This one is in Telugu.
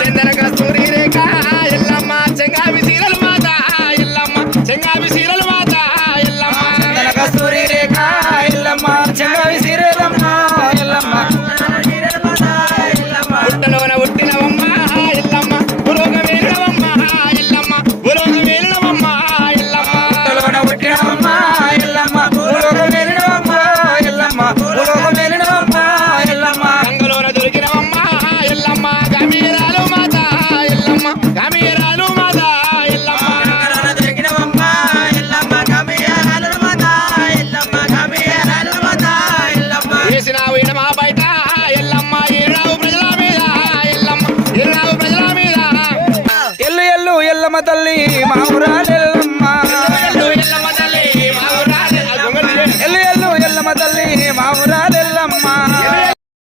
చందన కస్తూరి రేఖ ఎల్లమ్మ చెంగావి సీరల మాత ఎల్లమ్మ చెంగావి సీరల మాత ఎల్లమ్మ చందన కస్తూరి రేఖ ఎల్లమ్మ చెంగావి సీరలమ్మ ఎల్లమ్మ పుట్టలోన పుట్టినవమ్మ ఎల్లమ్మ పురోగమేలినవమ్మ ఎల్లమ్మ పురోగమేలినవమ్మ ఎల్లమ్మ పుట్టలోన పుట్టినవమ్మ ఎల్లమ్మ పురోగమేలినవమ్మ ఎల్లమ్మ పురోగమేలినవమ్మ ఎల్లమ్మ గంగలోన దొరికినవమ్మ ఎల్లమ్మ గమీరాలు మాత ఎల్లమ్మ గమీరాలు మాత ఎల్లమ్మ గంగలోన దొరికినవమ్మ ఎల్లమ్మ గమీరాలు మాత ఎల్లమ్మ గమీరాలు మాత ఎల్లమ్మ వేసినావు ఎడమ బయట ఎల్లమ్మ ఏడావు ప్రజల మీద ఎల్లమ్మ ఏడావు ప్రజల మీద ఎల్లు ఎల్లు ఎల్లమ్మ తల్లి